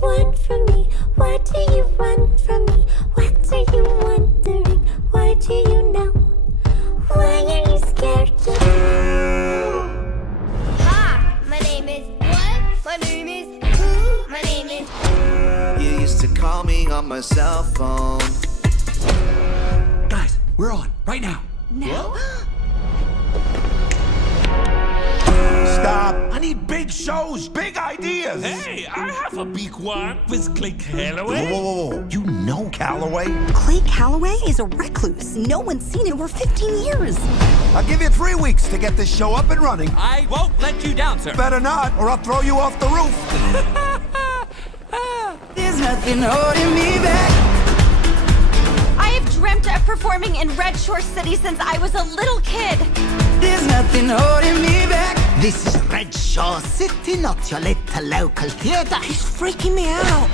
want from me? Why do you run from me? What are you wondering? Why do you know? Why are you scared to know? Hi, my name is what? My name is who? My name is. You used to call me on my cell phone. Guys, we're on right now. Now? Stop! I need big shows, big ideas! Hey, I have a big one with Clay Calloway. Whoa. You know Calloway? Clay Calloway is a recluse. No one's seen him for 15 years. I'll give you 3 weeks to get this show up and running. I won't let you down, sir. Better not, or I'll throw you off the roof. There's nothing holding me back. I have dreamt of performing in Red Shore City since I was a little kid. There's nothing holding me back. This is Red Shore City, not your little local theater. He's freaking me out.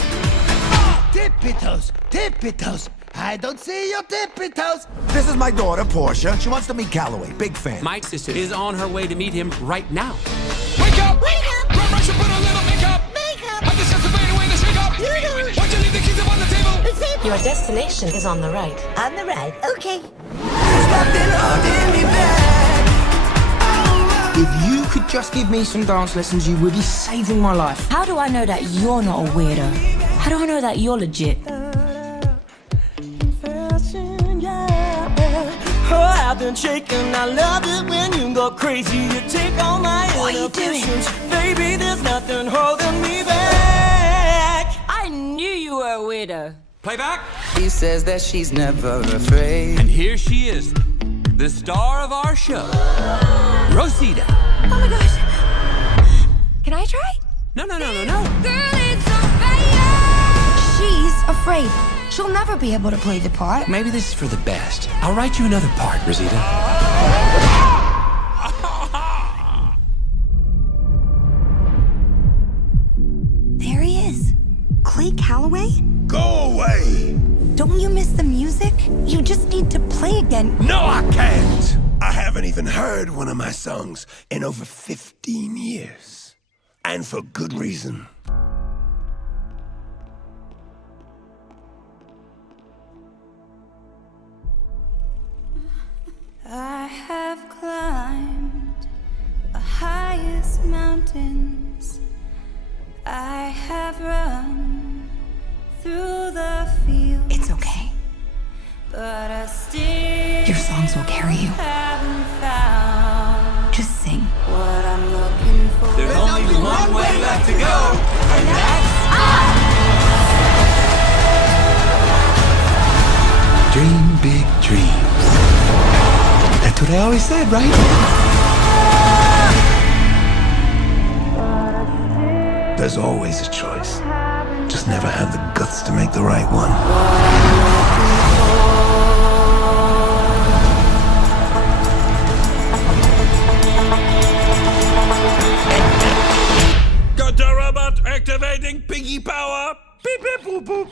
Tippy toes. I don't see your tippy toes. This is my daughter, Portia. She wants to meet Calloway. Big fan. My sister is on her way to meet him right now. Wake up! Wake up! Run, rush, and put a little makeup! Makeup! I'm just to fade away the shake up! Noodles! Why'd you leave the keys up on the table? The table! Your destination is on the right. On the right. Okay. There's nothing holding me back. If you could just give me some dance lessons, you would be saving my life. How do I know that you're not a weirdo? How do I know that you're legit? Oh, I've been shaking. I love it when you go crazy. You take all my inhibitions. Baby, there's nothing holding me back. I knew you were a weirdo. Playback. She says that she's never afraid. And here she is, the star of our show, Rosita. Oh my gosh. Can I try? No. Girl, it's on fire! She's afraid. She'll never be able to play the part. Maybe this is for the best. I'll write you another part, Rosita. There he is. Clay Calloway? Go away! Don't you miss the music? You just need to play again. No, I can't! I haven't even heard one of my songs in over 15 years. And for good reason. I have climbed the highest mountains. I have run through the fields. It's okay. But I still Your songs will carry you. haven't found Just sing. what I'm looking for. There's only one way left to go, and that's dream big dreams. That's what I always said, right? There's always a choice. Just never have the guts to make the right one. Got the robot activating piggy power! Beep beep boop boop!